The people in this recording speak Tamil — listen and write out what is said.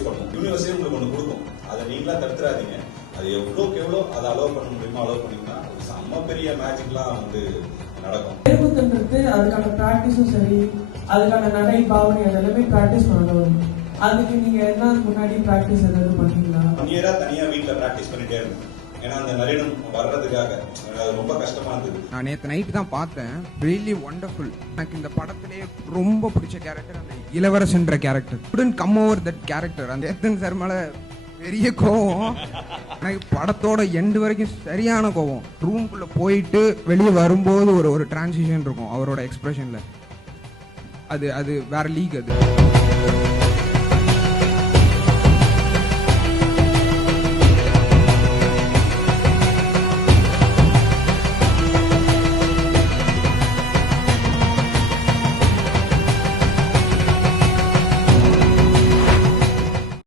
யூஸ் பண்ணும். யூனிவர்ஸே உங்களுக்கு ஒன்று கொடுக்கும், அதை நீங்களா தடுத்துறாதீங்க. அது எவ்வளோ அதை அலோவ் பண்ண முடியுமோ அலோவ் பண்ணீங்கன்னா ஒரு செம்ம பெரிய மேஜிக்லாம் வந்து நடக்கும். எழுபத்துன்றது அதுக்கான ப்ராக்டிஸும் சரி, அதுக்கான நடை பாவனை அதெல்லாமே ப்ராக்டிஸ் பண்ணணும். அதுக்கு நீங்க என்ன முன்னாடி ப்ராக்டிஸ் ஏதாவது பண்ணீங்களா? 1 இயரா தனியா வீட்டில் ப்ராக்டிஸ் பண்ணிட்டே இருந்தேன். ஏன்னா அந்த நளினம் வர்றதுக்காக ரொம்ப கஷ்டமா இருந்தது. நான் நேற்று நைட்டு தான் பார்த்தேன். Really wonderful. எனக்கு இந்த படத்திலேயே ரொம்ப பிடிச்ச கேரக்டர் அந்த இளவரசன்ற character. couldn't come over that character. அந்த எத்தன் சார் மேல பெரிய கோவம். எனக்கு படத்தோட எண்டு வரைக்கும் சரியான கோவம். ரூம்குள்ள போயிட்டு வெளியே வரும்போது ஒரு டிரான்சிஷன் இருக்கும் அவரோட எக்ஸ்பிரஷன்ல. அது வேற லீக் அது.